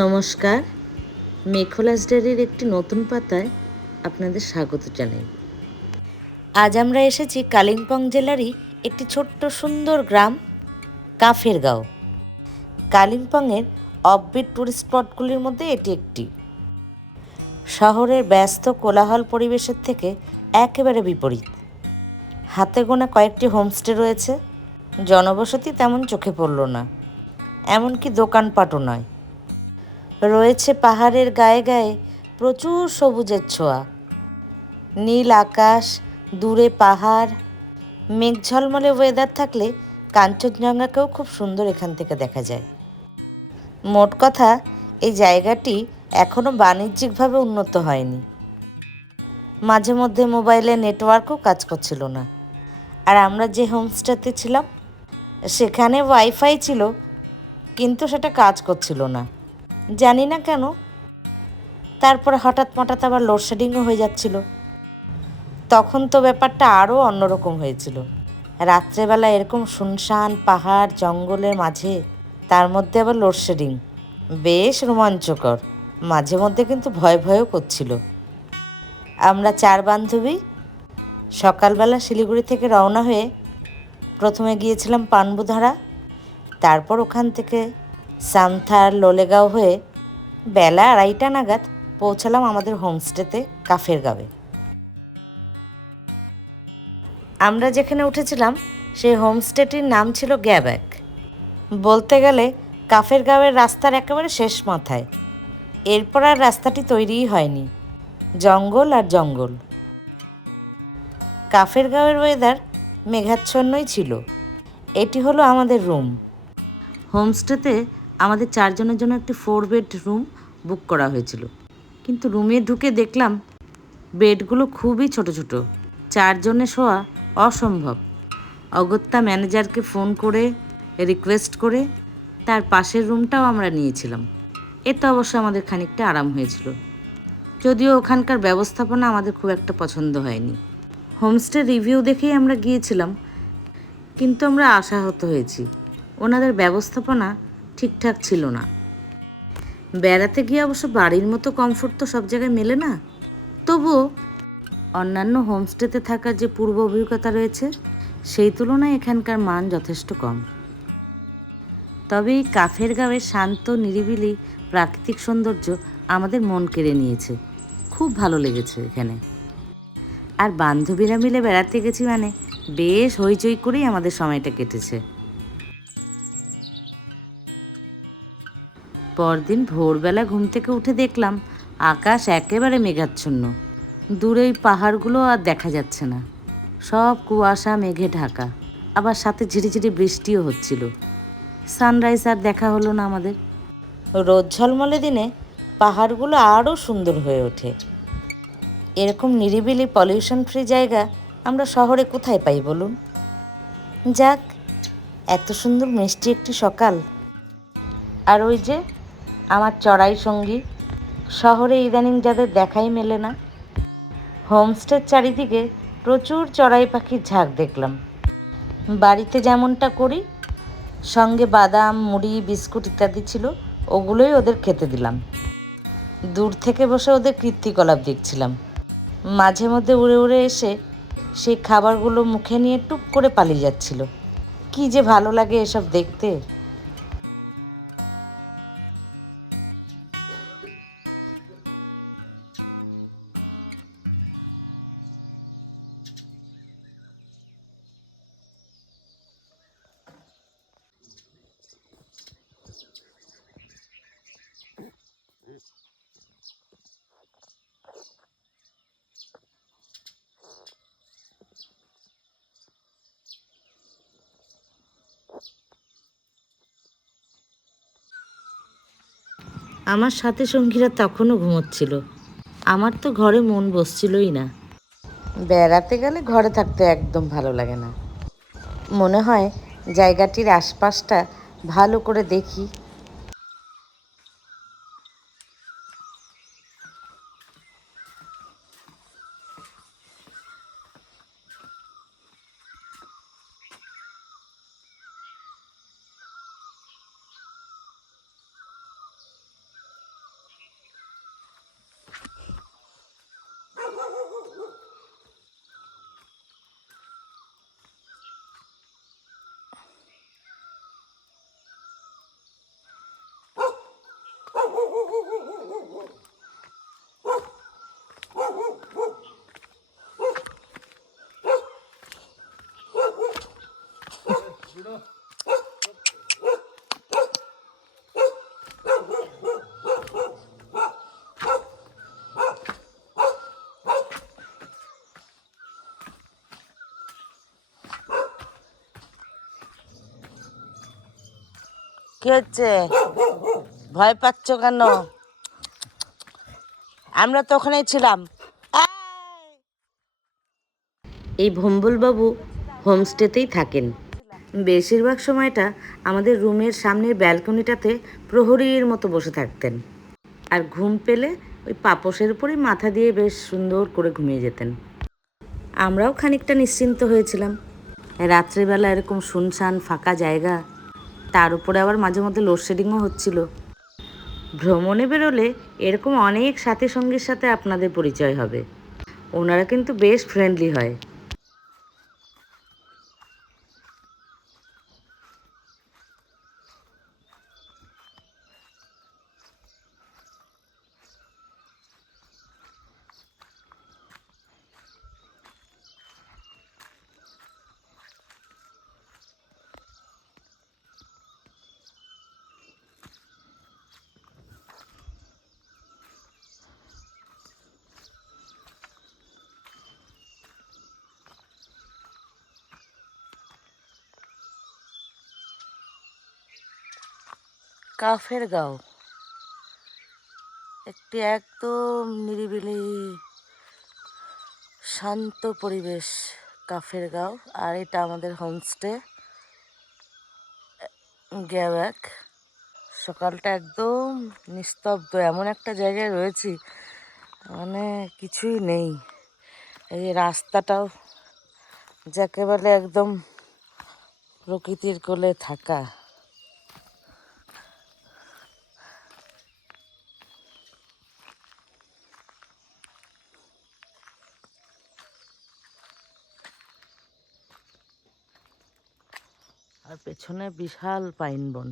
নমস্কার, মেঘলাস ডায়েরির একটি নতুন পাতায় আপনাদের স্বাগত জানাই। আজ আমরা এসেছি কালিম্পং জেলারই একটি ছোট্ট সুন্দর গ্রাম কাফেরগাঁও। কালিম্পংয়ের অফবিট টুরিস্ট স্পটগুলির মধ্যে এটি একটি। শহরের ব্যস্ত কোলাহল পরিবেশের থেকে একেবারে বিপরীত। হাতে গোনা কয়েকটি হোমস্টে রয়েছে, জনবসতি তেমন চোখে পড়ল না, এমনকি দোকানপাটও নয়। রয়েছে পাহাড়ের গায়ে গায়ে প্রচুর সবুজের ছোঁয়া, নীল আকাশ, দূরে পাহাড়, মেঘ ঝলমলে ওয়েদার থাকলে কাঞ্চনজঙ্ঘাকেও খুব সুন্দর এখান থেকে দেখা যায়। মোট কথা, এই জায়গাটি এখনো বাণিজ্যিকভাবে উন্নত হয়নি। মাঝে মধ্যে মোবাইলে নেটওয়ার্কও কাজ করছিল না। আর আমরা যে হোমস্টেতে ছিলাম সেখানে ওয়াইফাই ছিল, কিন্তু সেটা কাজ করছিল না, জানি না কেন। তারপর হঠাৎ আবার লোডশেডিংও হয়ে যাচ্ছিল। তখন তো ব্যাপারটা আরও অন্যরকম হয়েছিল। রাত্রেবেলা এরকম শুনশান পাহাড় জঙ্গলের মাঝে, তার মধ্যে আবার লোডশেডিং, বেশ রোমাঞ্চকর, মাঝে মধ্যে কিন্তু ভয় ভয়ও করছিল। আমরা 4 বান্ধবী সকালবেলা শিলিগুড়ি থেকে রওনা হয়ে প্রথমে গিয়েছিলাম পানবুধারা, তারপর ওখান থেকে সামথার লোলেগাঁও হয়ে বেলা 2:30 নাগাদ পৌঁছালাম আমাদের হোমস্টেতে কাফেরগাঁওয়ে। আমরা যেখানে উঠেছিলাম সেই হোমস্টেটির নাম ছিল গ্যাব্যাক। বলতে গেলে কাফেরগাঁওয়ের রাস্তার একেবারে শেষ মাথায়। এরপর আর রাস্তাটি তৈরিই হয়নি, জঙ্গল আর জঙ্গল। কাফেরগাঁওয়ের ওয়েদার মেঘাচ্ছন্নই ছিল। এটি হলো আমাদের রুম। হোমস্টেতে আমাদের 4 জনের জন্য একটি 4 বেড রুম বুক করা হয়েছিল, কিন্তু রুমে ঢুকে দেখলাম বেডগুলো খুবই ছোট ছোট, 4 জনে শোয়া অসম্ভব। অগত্যা ম্যানেজারকে ফোন করে রিকোয়েস্ট করে তার পাশের রুমটাও আমরা নিয়েছিলাম। এতে অবশ্য আমাদের খানিকটা আরাম হয়েছিল, যদিও ওখানকার ব্যবস্থাপনা আমাদের খুব একটা পছন্দ হয়নি। হোমস্টে রিভিউ দেখেই আমরা গিয়েছিলাম, কিন্তু আমরা আশাহত হয়েছি। ওনাদের ব্যবস্থাপনা ঠিকঠাক ছিল না। বেড়াতে গিয়ে অবশ্য বাড়ির মতো কমফোর্ট তো সব জায়গায় মেলে না, তবুও অন্যান্য হোমস্টেতে থাকার যে পূর্ব অভিজ্ঞতা রয়েছে সেই তুলনায় এখানকার মান যথেষ্ট কম। তবে এই কাফেরগাঁওয়ের শান্ত নিরিবিলি প্রাকৃতিক সৌন্দর্য আমাদের মন কেড়ে নিয়েছে, খুব ভালো লেগেছে এখানে। আর বান্ধবীরা মিলে বেড়াতে গেছি মানে বেশ হইচই করেই আমাদের সময়টা কেটেছে। পরদিন ভোরবেলা ঘুম থেকে উঠে দেখলাম আকাশ একেবারে মেঘাচ্ছন্ন, দূরে এই পাহাড়গুলো আর দেখা যাচ্ছে না, সব কুয়াশা মেঘে ঢাকা, আবার সাথে ঝিরিঝিরি বৃষ্টিও হচ্ছিল। সানরাইজ আর দেখা হলো না আমাদের। রোদ ঝলমলে দিনে পাহাড়গুলো আরও সুন্দর হয়ে ওঠে। এরকম নিরিবিলি পলিউশন ফ্রি জায়গা আমরা শহরে কোথায় পাই বলুন? যাক, এত সুন্দর মিষ্টি একটি সকাল। আর ওই যে আমার চড়াই সঙ্গী, শহরে ইদানিং যাদের দেখাই মেলে না। হোমস্টের চারিদিকে প্রচুর চড়াই পাখির ঝাঁক দেখলাম। বাড়িতে যেমনটা করি, সঙ্গে বাদাম মুড়ি বিস্কুট ইত্যাদি ছিল, ওগুলোই ওদের খেতে দিলাম। দূর থেকে বসে ওদের কীর্তিকলাপ দেখছিলাম। মাঝে মধ্যে উড়ে উড়ে এসে সেই খাবারগুলো মুখে নিয়ে টুক করে পালিয়ে যাচ্ছিল। কি যে ভালো লাগে এসব দেখতে। আমার সাথে সঙ্গীরা তখনও ঘুমোচ্ছিল। আমার তো ঘরে মন বসছিলই না। বেড়াতে গেলে ঘরে থাকতে একদম ভালো লাগে না, মনে হয় জায়গাটির আশপাশটা ভালো করে দেখি। কি হচ্ছে? ভয় পাচ্ছ কেন? আমরা তো ওখানেই ছিলাম। এই ভম্বলবাবু হোমস্টেতেই থাকেন। বেশিরভাগ সময়টা আমাদের রুমের সামনের ব্যালকনিটাতে প্রহরীর মতো বসে থাকতেন, আর ঘুম পেলে ওই পাপোশের উপরেই মাথা দিয়ে বেশ সুন্দর করে ঘুমিয়ে যেতেন। আমরাও খানিকটা নিশ্চিন্ত হয়েছিলাম। রাত্রেবেলা এরকম শুনশান ফাঁকা জায়গা, তার উপরে আবার মাঝে মধ্যে লোডশেডিংও হচ্ছিল। ভ্রমণে বেরোলে এরকম অনেক সাথী সঙ্গীর সাথে আপনাদের পরিচয় হবে। ওনারা কিন্তু বেশ ফ্রেন্ডলি হয়। কাফের গাঁও একটি একদম নিরিবিলি শান্ত পরিবেশ। কাফের গাঁও, আর এটা আমাদের হোমস্টে গ্যাওয়াক। সকালটা একদম নিস্তব্ধ, এমন একটা জায়গায় রয়েছি মানে কিছুই নেই। এই রাস্তাটাও যাকে বলে একদম প্রকৃতির কোলে থাকা। আর পেছনে বিশাল পাইন বন।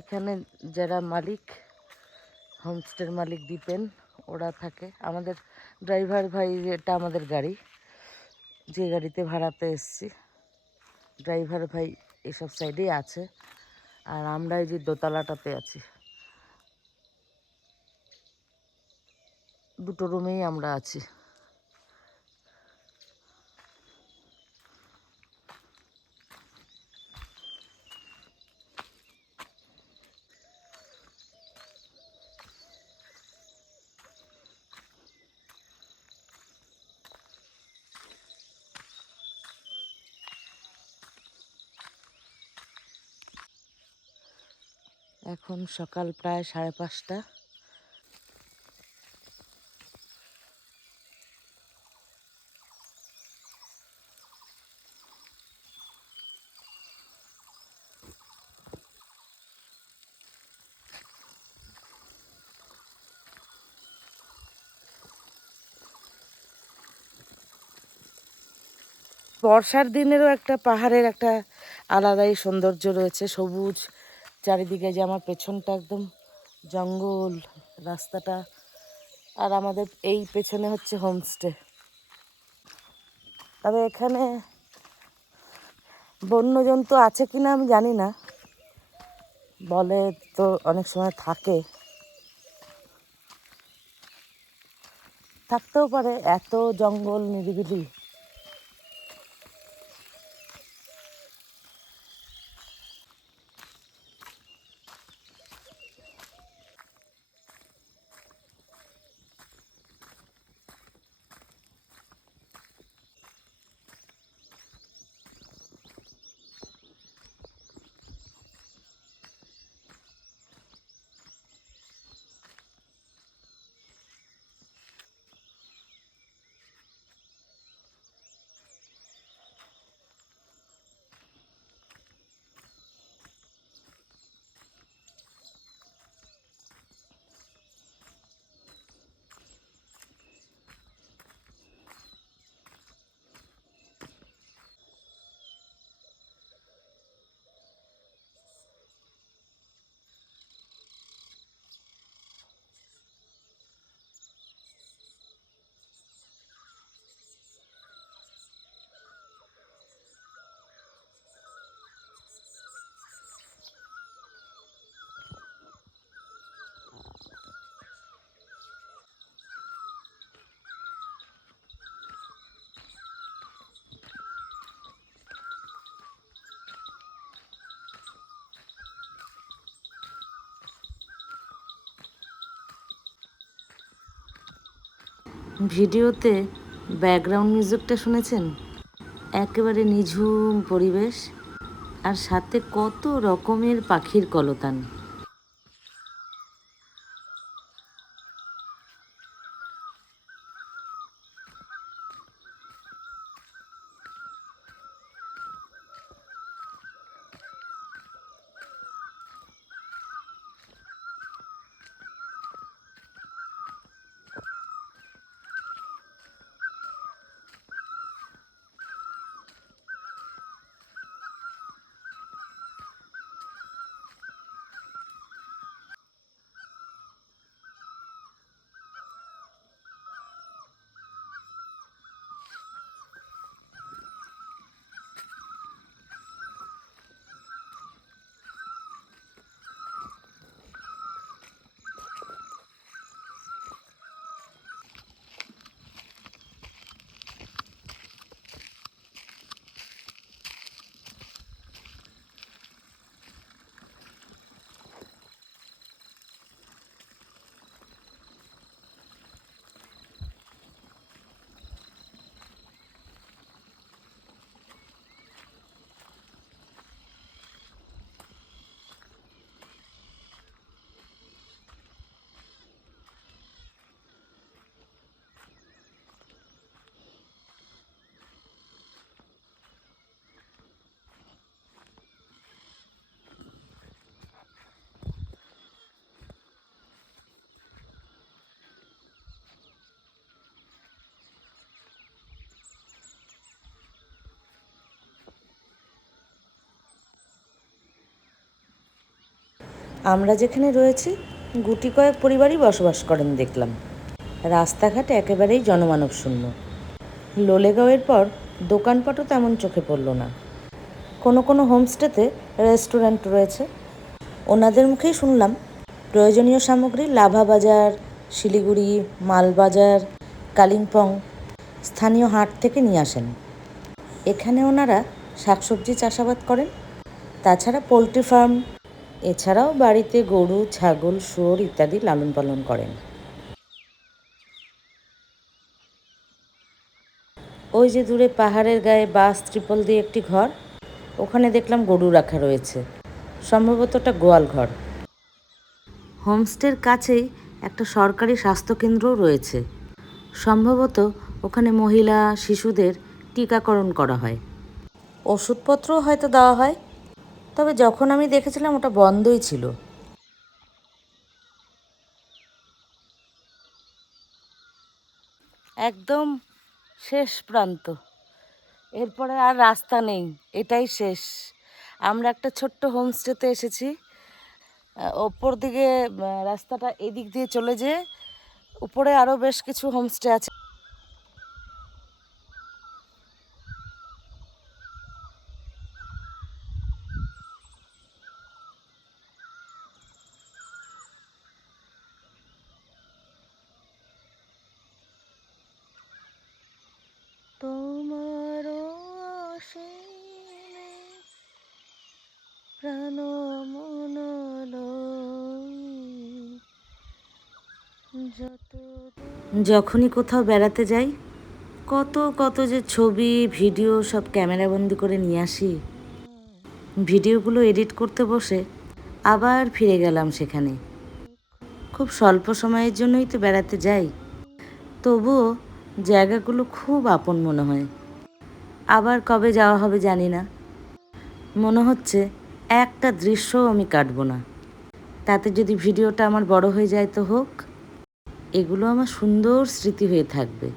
এখানে যারা মালিক, হোমস্টের মালিক দীপেন, ওরা থাকে। আমাদের ড্রাইভার ভাই, এটা আমাদের গাড়ি, যে গাড়িতে ভাড়াতে এসছি, ড্রাইভার ভাই এসব সাইডেই আছে। আর আমরা এই যে দোতলাটাতে আছি, দুটো রুমেই আমরা আছি। এখন সকাল প্রায় 5:30। বর্ষার দিনেরও একটা পাহাড়ের একটা আলাদাই সৌন্দর্য রয়েছে, সবুজ চারিদিকে। যে আমার পেছনটা একদম জঙ্গল রাস্তাটা, আর আমাদের এই পেছনে হচ্ছে হোমস্টে। তবে এখানে বন্যজন্তু আছে কিনা আমি জানি না, বলে তো অনেক সময় থাকে, থাকতেও পারে, এত জঙ্গল নিরিবিলি। ভিডিওতে ব্যাকগ্রাউন্ড মিউজিকটা শুনেছেন? একেবারে নিঝুম পরিবেশ, আর সাথে কত রকমের পাখির কলতান। আমরা যেখানে রয়েছি গুটি কয়েক পরিবারই বসবাস করেন দেখলাম। রাস্তাঘাট একেবারেই জনমানব শূন্য। লোলেগাঁওয়ের পর দোকানপাটও তেমন চোখে পড়ল না। কোনো কোনো হোমস্টেতে রেস্টুরেন্ট রয়েছে। ওনাদের মুখেই শুনলাম প্রয়োজনীয় সামগ্রী লাভা বাজার, শিলিগুড়ি, মালবাজার, কালিম্পং স্থানীয় হাট থেকে নিয়ে আসেন। এখানে ওনারা শাকসবজি চাষাবাদ করেন, তাছাড়া পোলট্রি ফার্ম, এছাড়াও বাড়িতে গরু, ছাগল, শুয়োর ইত্যাদি লালন পালন করেন। ওই যে দূরে পাহাড়ের গায়ে বাস ত্রিপল দিয়ে একটি ঘর, ওখানে দেখলাম গরু রাখা রয়েছে, সম্ভবত ওটা গোয়াল ঘর। হোমস্টের কাছেই একটা সরকারি স্বাস্থ্যকেন্দ্রও রয়েছে। সম্ভবত ওখানে মহিলা শিশুদের টিকাকরণ করা হয়, ওষুধপত্রও হয়তো দেওয়া হয়। তবে যখন আমি দেখেছিলাম ওটা বন্ধই ছিল। একদম শেষ প্রান্ত, এরপরে আর রাস্তা নেই, এটাই শেষ। আমরা একটা ছোট্ট হোমস্টেতে এসেছি। ওপর দিকে রাস্তাটা এদিক দিয়ে চলে যেয়ে উপরে আরও বেশ কিছু হোমস্টে আছে। তোমার যখনই কোথাও বেড়াতে যাই কত কত যে ছবি ভিডিও সব ক্যামেরাবন্দি করে নিয়ে আসি। ভিডিওগুলো এডিট করতে বসে আবার ফিরে গেলাম সেখানে। খুব স্বল্প সময়ের জন্যই তো বেড়াতে যাই, তবুও জায়গাগুলো খুব আপন মনে হয়। আবার কবে যাওয়া হবে জানি না। মনে হচ্ছে একটা দৃশ্যও আমি কাটবো না। তাতে যদি ভিডিওটা আমার বড় হয়ে যায় তো হোক, এগুলো আমার সুন্দর স্মৃতি হয়ে থাকবে।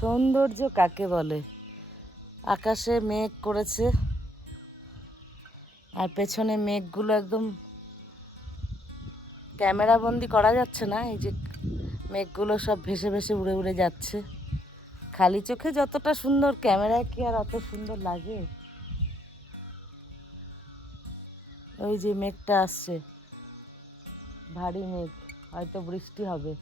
সৌন্দর্য কাকে বলে। আকাশে মেঘ করেছে আর পেছনে মেঘগুলো একদম ক্যামেরা বন্দি করা যাচ্ছে না। এই যে মেঘগুলো সব ভেসে ভেসে উড়ে উড়ে যাচ্ছে। খালি চোখে যতটা সুন্দর, ক্যামেরায় কি আর অত সুন্দর লাগে? ওই যে মেঘটা আসছে, ভারী মেঘ, হয়তো বৃষ্টি হবে।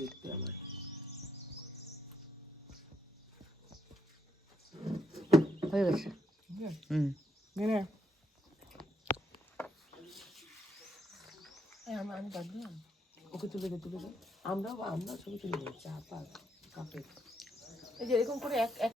দেখতে আমার হয়ে গেছে। আমি বাদ দিলাম, ওকে তুলে দে তুলে দে। আমরা ছবি তুলে দেবো, চা পা কাপে। এই যে এরকম করে এক এক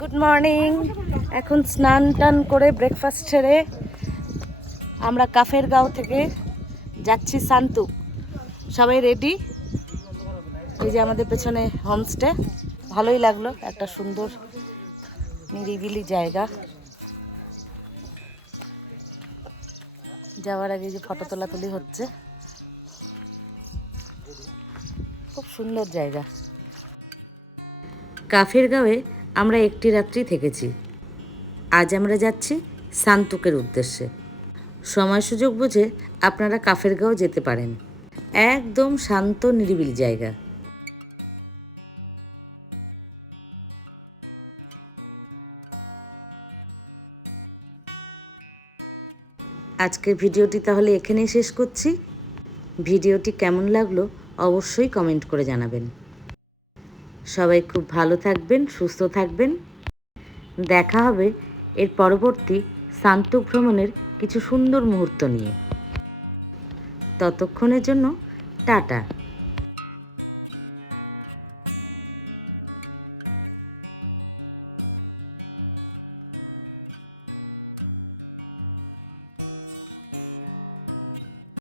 গুড মর্নিং। এখন স্নান টান করে ব্রেকফাস্ট ছেড়ে আমরা কাফের গাঁও থেকে যাচ্ছি সান্তুক। সবাই রেডি। এই যে আমাদের পেছনে হোমস্টে, ভালোই লাগলো, একটা সুন্দর নিরিবিলি জায়গা। যাওয়ার আগে যে ফটো তোলাতুলি হচ্ছে, খুব সুন্দর জায়গা। কাফের গাঁওয়ে আমরা একটি রাত্রি থেকেছি। আজ আমরা যাচ্ছি সান্তুকের উদ্দেশ্যে। সময় সুযোগ বুঝে আপনারা কাফের গাঁও যেতে পারেন। একদম শান্ত নিরিবিলি জায়গা। আজকের ভিডিওটি তাহলে এখানেই শেষ করছি। ভিডিওটি কেমন লাগলো অবশ্যই কমেন্ট করে জানাবেন। সবাই খুব ভালো থাকবেন, সুস্থ থাকবেন। দেখা হবে এর পরবর্তী সান্তুক ভ্রমণের কিছু সুন্দর মুহূর্ত নিয়ে। ততক্ষণের জন্য টাটা।